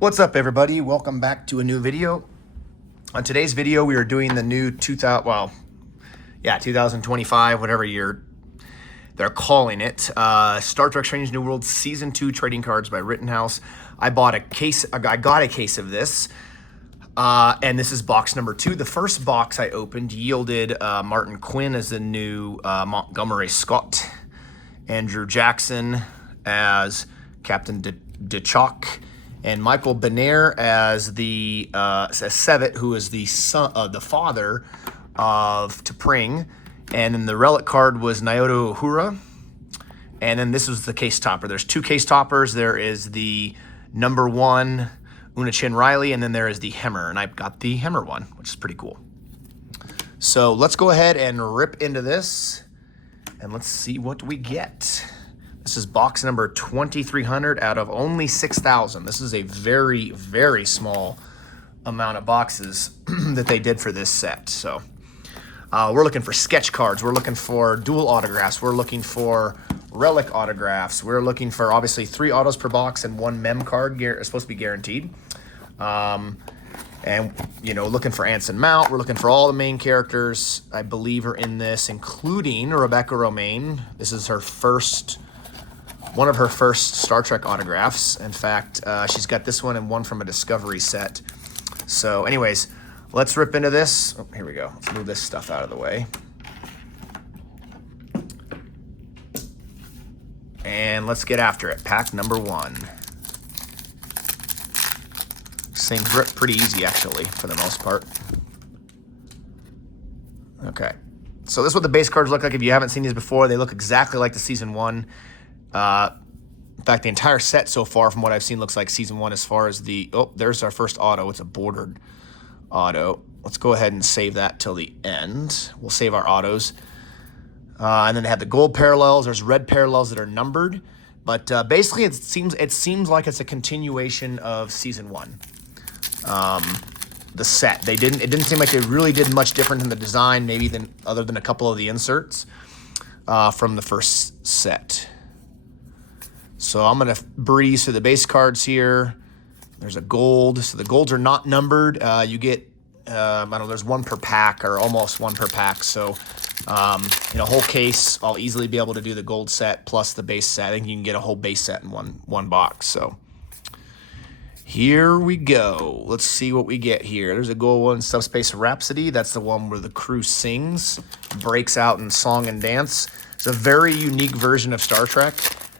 What's up, everybody? Welcome back to a new video. On today's video, we are doing the new 2025, whatever year they're calling it, Star Trek: Strange New Worlds Season 2 trading cards by Rittenhouse. I got a case of this, and this is box number 2. The first box I opened yielded Martin Quinn as the new Montgomery Scott, Andrew Jackson as Captain Dechok, and Michael Benair as the Sevet, who is the son, the father of T'Pring. And then the relic card was Naoto Uhura. And then this was the case topper. There's 2 case toppers. There is the number 1 Una Chin Riley, and then there is the Hemmer. And I got the Hemmer one, which is pretty cool. So let's go ahead and rip into this, and let's see what we get. This is box number 2300 out of only 6,000. This is a very, very small amount of boxes that they did for this set. So we're looking for sketch cards. We're looking for dual autographs. We're looking for relic autographs. We're looking for obviously 3 autos per box and 1 mem card is supposed to be guaranteed. And, you know, looking for Anson Mount. We're looking for all the main characters, I believe, are in this, including Rebecca Romijn. This is her one of her first Star Trek autographs. In fact, she's got this one and one from a Discovery set. So anyways, let's rip into this. Oh, here we go. Let's move this stuff out of the way. And let's get after it. Pack number 1. This thing's ripped pretty easy, actually, for the most part. Okay. So this is what the base cards look like. If you haven't seen these before, they look exactly like the Season 1. In fact, the entire set so far, from what I've seen, looks like Season 1 as far as the... Oh, there's our first auto. It's a bordered auto. Let's go ahead and save that till the end. We'll save our autos. And then they have the gold parallels. There's red parallels that are numbered. But basically, it seems like it's a continuation of Season 1. The set. It didn't seem like they really did much different in the design, maybe other than a couple of the inserts from the first set. So I'm going to breeze through the base cards here. There's a gold. So the golds are not numbered. You get, I don't know, there's 1 per pack or almost 1 per pack. So in a whole case, I'll easily be able to do the gold set plus the base set. I think you can get a whole base set in one box. So here we go. Let's see what we get here. There's a gold one, Subspace Rhapsody. That's the one where the crew sings, breaks out in song and dance. It's a very unique version of Star Trek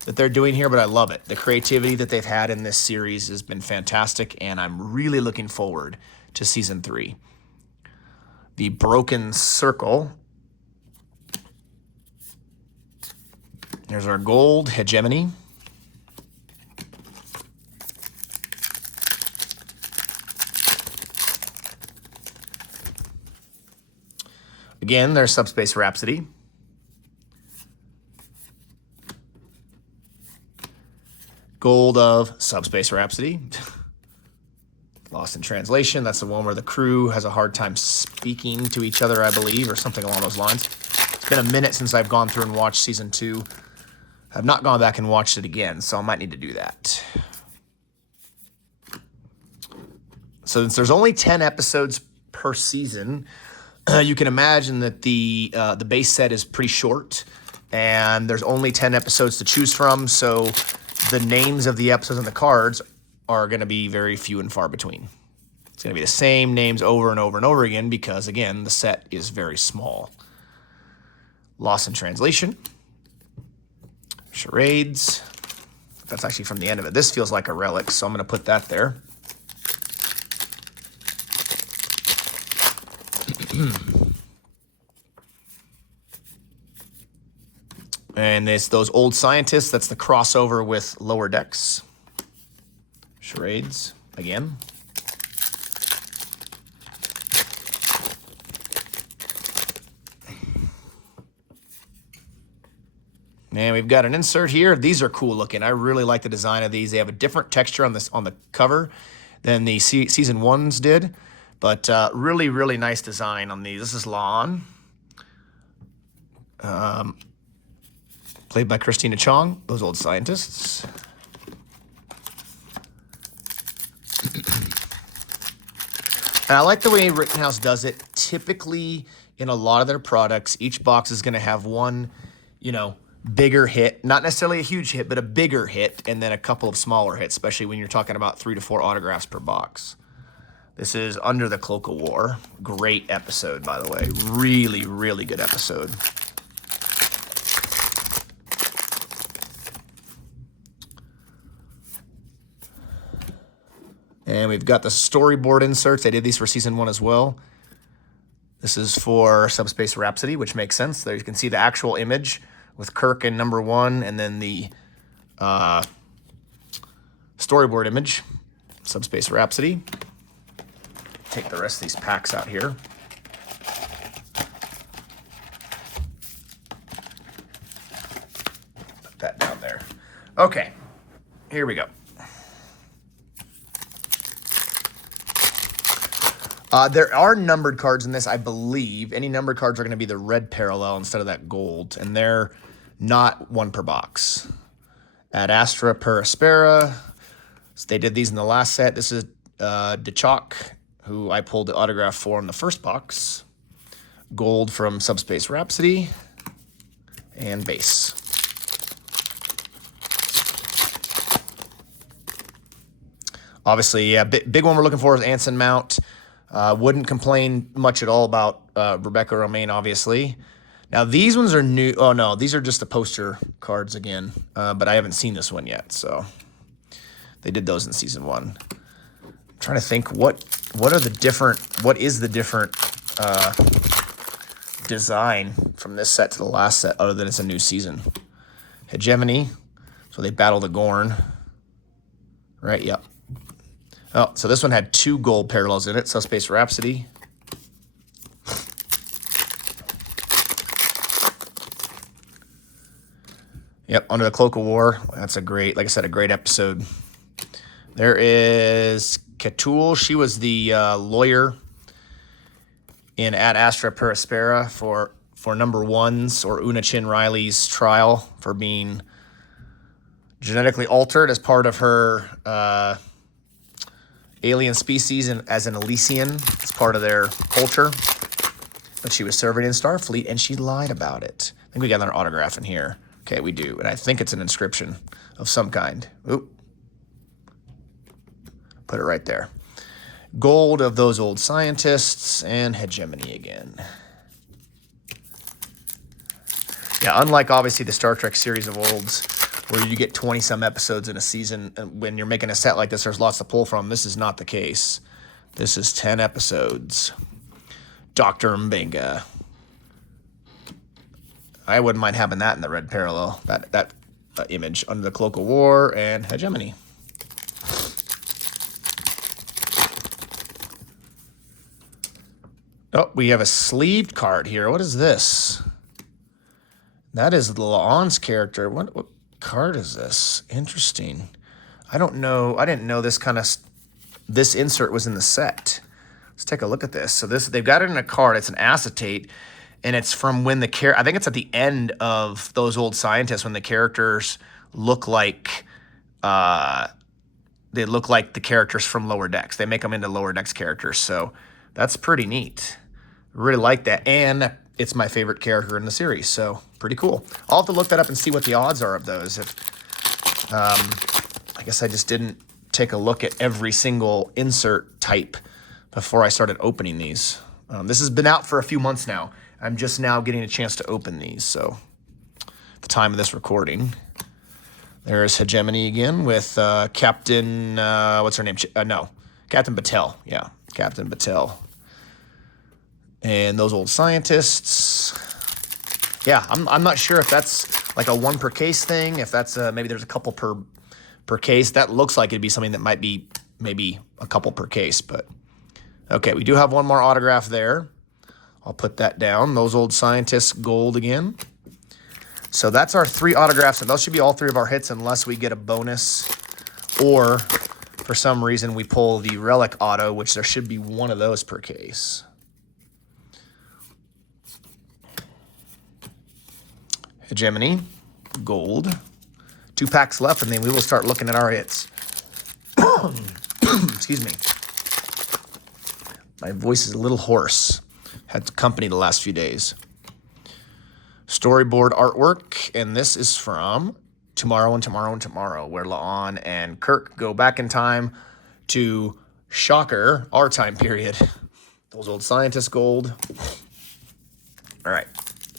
that they're doing here, but I love it. The creativity that they've had in this series has been fantastic, and I'm really looking forward to Season 3. The Broken Circle. There's our gold Hegemony. Again, there's Subspace Rhapsody. Gold of Subspace Rhapsody. Lost in Translation. That's the one where the crew has a hard time speaking to each other, I believe, or something along those lines. It's been a minute since I've gone through and watched Season 2. I've not gone back and watched it again, so I might need to do that. So since there's only 10 episodes per season, you can imagine that the base set is pretty short, and there's only 10 episodes to choose from, so the names of the episodes on the cards are going to be very few and far between. It's going to be the same names over and over and over again because, again, the set is very small. Lost in Translation. Charades. That's actually from the end of it. This feels like a relic, so I'm going to put that there. And it's those old scientists. That's the crossover with Lower Decks. Charades, again. And we've got an insert here. These are cool looking. I really like the design of these. They have a different texture on the cover than the Season 1s did. But really, really nice design on these. This is La'an. Played by Christina Chong, those old scientists. And I like the way Rittenhouse does it. Typically, in a lot of their products, each box is going to have one, bigger hit. Not necessarily a huge hit, but a bigger hit, and then a couple of smaller hits, especially when you're talking about 3 to 4 autographs per box. This is Under the Cloak of War. Great episode, by the way. Really, really good episode. And we've got the storyboard inserts. I did these for season 1 as well. This is for Subspace Rhapsody, which makes sense. There you can see the actual image with Kirk in number 1, and then the storyboard image, Subspace Rhapsody. Take the rest of these packs out here. Put that down there. Okay, here we go. There are numbered cards in this, I believe. Any numbered cards are going to be the red parallel instead of that gold, and they're not 1 per box. Ad Astra per Aspera. So they did these in the last set. This is DeChalk, who I pulled the autograph for in the first box. Gold from Subspace Rhapsody. And base. Obviously, yeah, big one we're looking for is Anson Mount. Wouldn't complain much at all about Rebecca Romaine, obviously. Now, these ones are new. Oh, no, these are just the poster cards again. But I haven't seen this one yet, so they did those in season 1. I'm trying to think what is the different design from this set to the last set other than it's a new season. Hegemony, so they battle the Gorn. Right, yep. Oh, so this one had 2 gold parallels in it. Subspace Rhapsody. Yep, Under the Cloak of War. That's a great, like I said, a great episode. There is Ketul. She was the lawyer in Ad Astra per Aspera for number 1's or Una Chin Riley's trial for being genetically altered as part of her alien species and as an Elysian. It's part of their culture. But she was serving in Starfleet, and she lied about it. I think we got another autograph in here. Okay, we do. And I think it's an inscription of some kind. Oop. Put it right there. Gold of Those Old Scientists and Hegemony again. Yeah, unlike obviously the Star Trek series of olds, where you get 20-some episodes in a season, and when you're making a set like this, there's lots to pull from. This is not the case. This is 10 episodes. Dr. Mbenga. I wouldn't mind having that in the red parallel, that image, Under the Cloak of War and Hegemony. Oh, we have a sleeved card here. What is this? That is La'an's character. What card is this? Interesting. I don't know. I didn't know this insert was in the set. Let's take a look at this. So they've got it in a card. It's an acetate, and it's from when I think it's at the end of Those Old Scientists when the characters look like they look like the characters from Lower Decks. They make them into Lower Decks characters. So that's pretty neat. Really like that. And it's my favorite character in the series. So pretty cool. I'll have to look that up and see what the odds are of those. I guess I just didn't take a look at every single insert type before I started opening these. This has been out for a few months now. I'm just now getting a chance to open these. So at the time of this recording, there's Hegemony again with Captain, what's her name? Captain Batel. Yeah, Captain Batel. And Those Old Scientists. Yeah, I'm not sure if that's like a 1 per case thing, if that's maybe there's a couple per case. That looks like it'd be something that might be maybe a couple per case, but okay, we do have one more autograph there. I'll put that down. Those Old Scientists gold again. So that's our 3 autographs, and those should be all 3 of our hits unless we get a bonus or for some reason we pull the Relic Auto, which there should be 1 of those per case. Hegemony, gold. 2 packs left, and then we will start looking at our hits. Excuse me. My voice is a little hoarse. Had company the last few days. Storyboard artwork, and this is from Tomorrow and Tomorrow and Tomorrow, where La'an and Kirk go back in time to, shocker, our time period. Those old scientist gold. All right,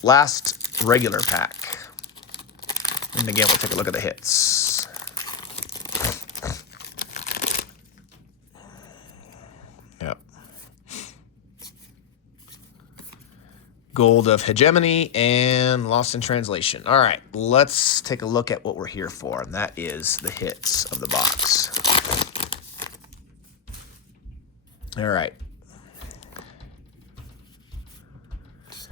last regular pack. And again, we'll take a look at the hits. Yep. Gold of Hegemony and Lost in Translation. All right, let's take a look at what we're here for, and that is the hits of the box. All right.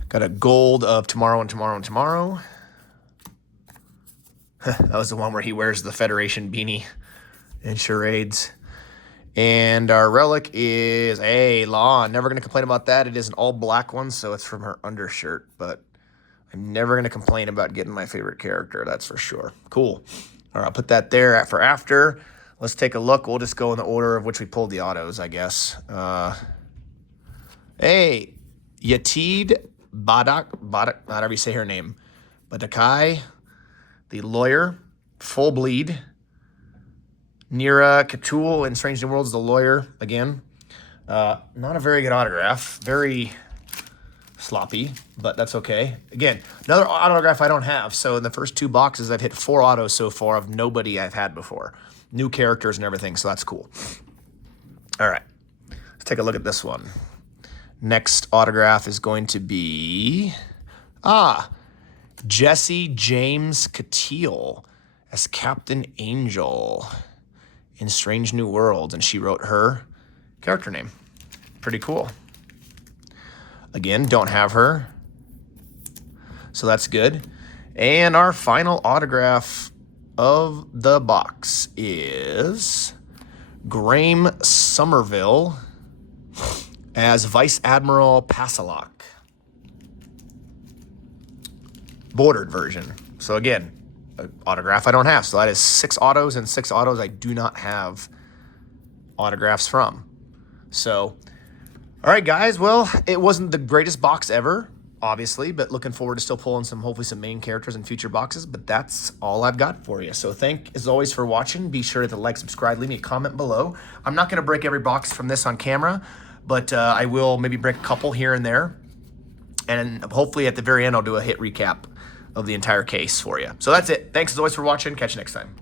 Got a gold of Tomorrow and Tomorrow and Tomorrow. That was the one where he wears the Federation beanie in charades. And our relic is La'an. Never going to complain about that. It is an all-black one, so it's from her undershirt. But I'm never going to complain about getting my favorite character, that's for sure. Cool. All right, I'll put that there for after. Let's take a look. We'll just go in the order of which we pulled the autos, I guess. Yetide Badak, however you say her name. Badakai, the lawyer, full bleed. Nira Katul in Strange New Worlds, the lawyer, again. Not a very good autograph. Very sloppy, but that's okay. Again, another autograph I don't have. So in the first 2 boxes, I've hit 4 autos so far of nobody I've had before. New characters and everything, so that's cool. All right, let's take a look at this one. Next autograph is going to be... Jesse James Catil as Captain Angel in Strange New Worlds, and she wrote her character name. Pretty cool. Again, don't have her, so that's good. And our final autograph of the box is Graham Somerville as Vice Admiral Pasalok. Bordered version. So again, an autograph I don't have. So that is 6 autos, and 6 autos I do not have autographs from. So, all right, guys. Well, it wasn't the greatest box ever, obviously, but looking forward to still pulling hopefully some main characters in future boxes. But that's all I've got for you. So thank, as always, for watching. Be sure to like, subscribe, leave me a comment below. I'm not going to break every box from this on camera, but I will maybe break a couple here and there. And hopefully at the very end, I'll do a hit recap of the entire case for you. So that's it. Thanks as always for watching. Catch you next time.